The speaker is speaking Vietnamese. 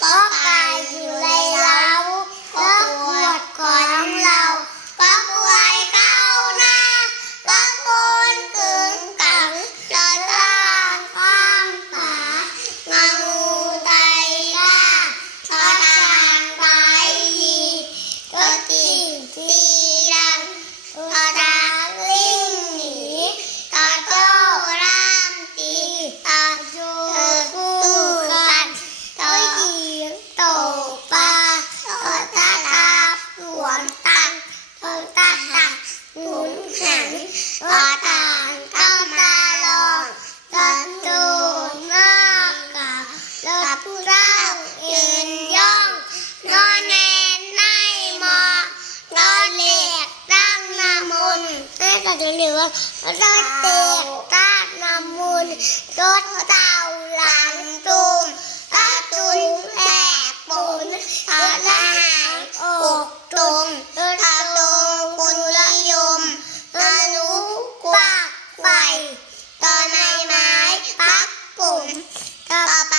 Bye. bún hẳn ở tàng cao ma lòn tận tù mơ cả. Lập rau yên dông nó nên nay mò nó liệt tăng nam môn hay là cái điều nó tiệt tăng nam môn đốt tàu làm tùm ta tùm đẹp bún ở lại ตอนไม้ไม้ปักกลุ่มต่อป